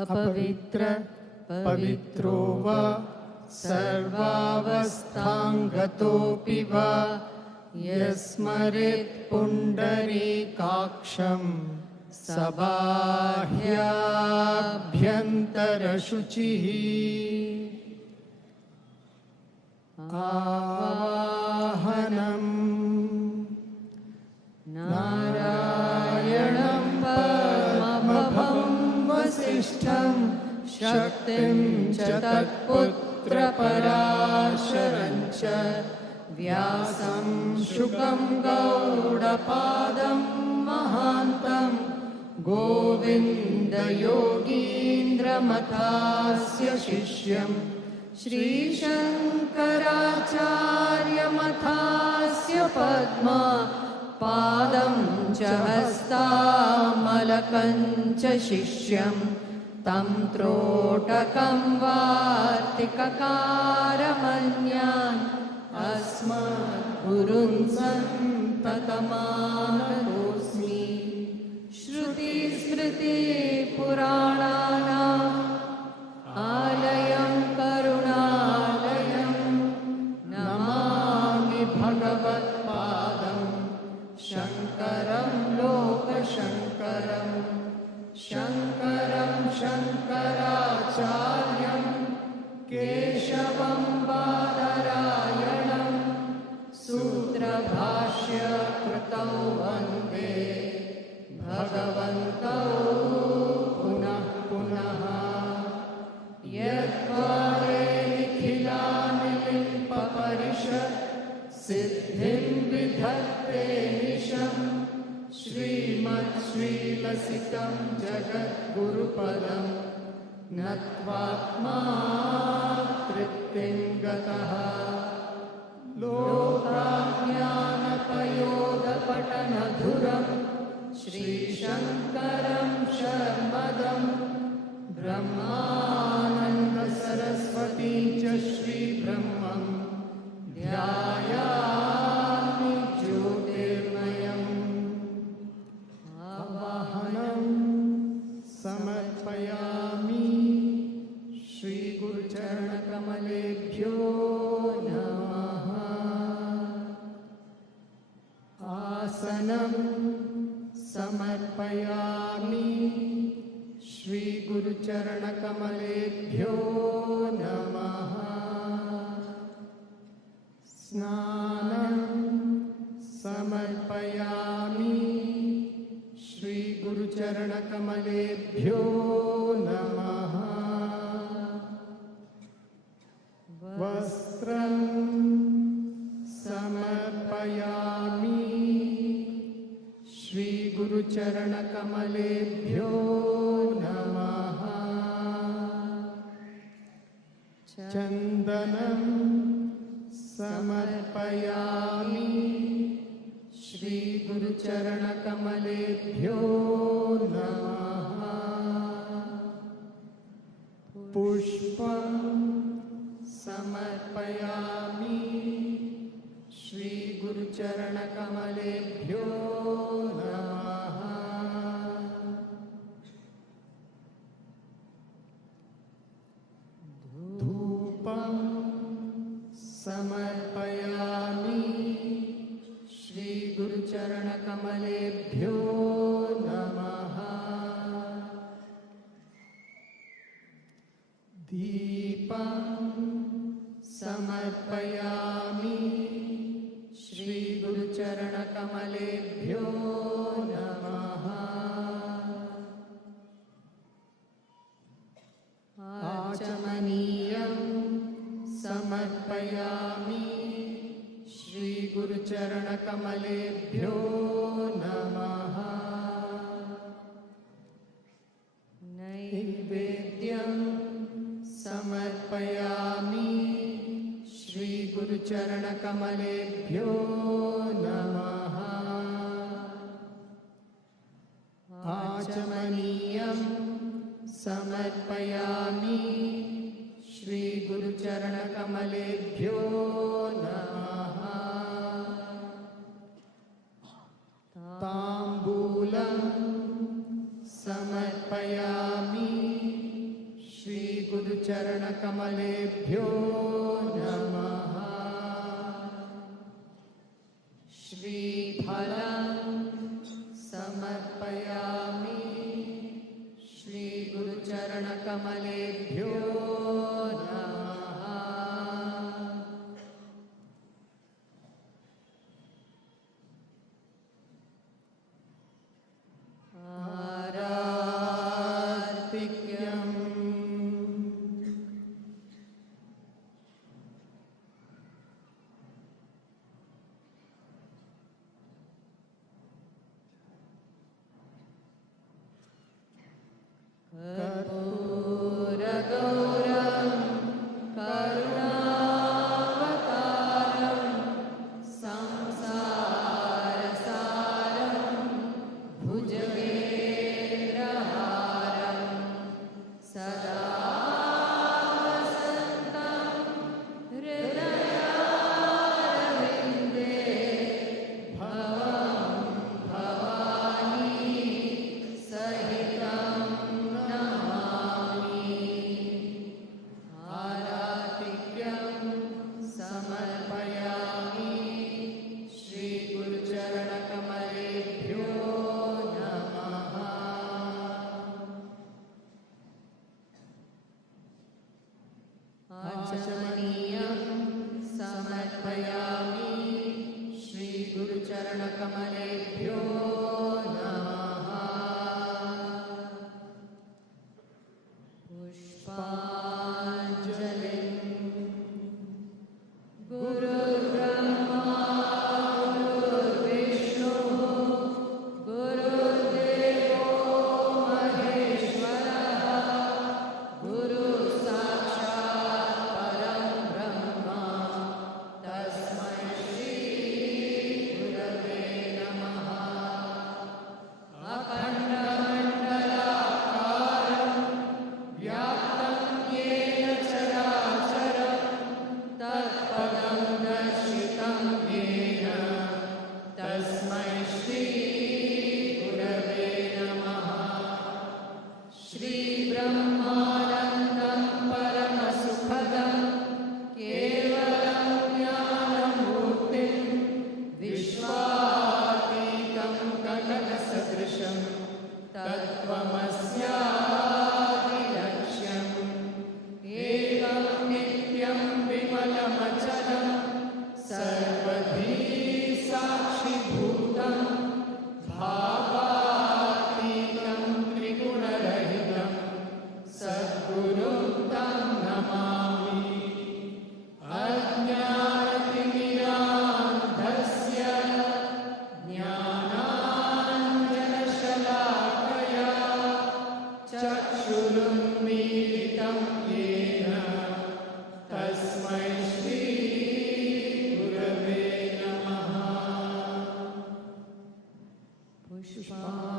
अपवित्र पवित्रो वा सर्वावस्थांगतोऽपि वा यस्मरेत् पुण्डरीकाक्षं सबाह्याभ्यन्तरशुचिः। आवाहनम्। नारायणं परमभवं वसिष्ठं शक्तिं च तत्पुत्रपराशरं च व्यासं शुकं गौडपादं महान्तं गोविन्दयोगीन्द्रमथास्य शिष्यं श्रीशङ्कराचार्यमथास्य पद्मा पादं च हस्तामलकं च शिष्यं तं त्रोटकं वार्तिककारमन्यान् अस्मद्गुरुन् सन्ततमानतोऽस्मि। श्रुतिस्मृतिपुराणानाम् आलयं करुणालयं नमामि भगवत्पादं शङ्करं लोकशङ्करं शङ्करं शङ्कराचार्यं केशवं बादरायणं सूत्रभाष्यकृतौ वन्दे भगवन्तौ पुनः पुनः। यद्वारे निखिलानि लिम्पपरिषत् सिद्धिं विधत्ते निशं श्रीमत्श्रीलसितं जगद्गुरुपदं नत्वात्मातृप्तिं गतः। लोकाज्ञानपयोदपटनधुरं श्रीशङ्करं शर्मदं ब्रह्मानन्दसरस्वती च श्रीब्रह्मं ध्यायामि ज्योतिर्मयम्। आवाहनं समर्पयामि श्रीगुरुचरणकमलेभ्यो नमः। आसनं समर्पयामि श्रीगुरुचरणकमलेभ्यो नमः। स्नानं समर्पयामि श्रीगुरुचरणकमलेभ्यो नमः। वस्त्रं समर्पयामि श्रीगुरुचरणकमलेभ्यो नमः। चन्दनं समर्पयामि श्रीगुरुचरणकमलेभ्यो नमः। पुष्पं समर्पयामि श्रीगुरुचरणकमलेभ्यो नमः। धूपं समर्पयामि श्रीगुरुचरणकमलेभ्यो नमः। दीपं समर्पयामि श्रीगुरुचरणकमलेभ्यो नमः। आचमनीयं समर्पयामि श्रीगुरुचरणकमलेभ्यो नमः। नैवेद्यं समर्पयामि श्रीगुरुचरणकमलेभ्यो नमः। आचमनीयं समर्पयामि श्रीगुरुचरणकमलेभ्यो नमः। ताम्बूलं समर्पयामि श्रीगुरुचरणकमलेभ्यो नमः। श्रीफलं समर्पयामि। श्रीगुरुचरणकमलेभ्यो नमः। आराधिक्यम् कर्पूरगौरं करुणावतारं संसारसारं भुजगेन्द्रहारं सदा वसन्तं हृदयारविन्दे भवं भवानी सहितं नमामि। आराधिक्यं समर्पयामि। श्रीगुरुचरणकमलेभ्यो नमः। आचमनीयं समर्पयामि। श्रीगुरुचरणकमलेभ्यो नमः। पुष्पाञ्जलिं गुरुर्ब्रह्मा गुरुर्विष्णुः गुरुर्देवो महेश्वरः गुरुसाक्षात् परं ब्रह्म तस्मै श्रीगुरवे नमः। अखण्डमण्डलाकारं व्याप्तं येन चराचरं तत्पदं दर्शितं येन तस्मै श्रीगुरवे नमः। श्रीब्रह्मानन्दं परमसुखदं केवलं ज्ञानमूर्तिं विश्वातीतं गगनसदृशं तत्त्वमस्यादिलक्ष्यम् एकं नित्यं विमलमचलं सर्वधी साक्षिभूतं भावातीतं त्रिगुणरहितं सद्गुरुं तं नमामि। अज्ञानतिमिरान्धस्य ज्ञानाञ्जनशलाकया चक्षुरुन्मीलितं येन तस्मै श्रीगुरवे नमः। पुष्पा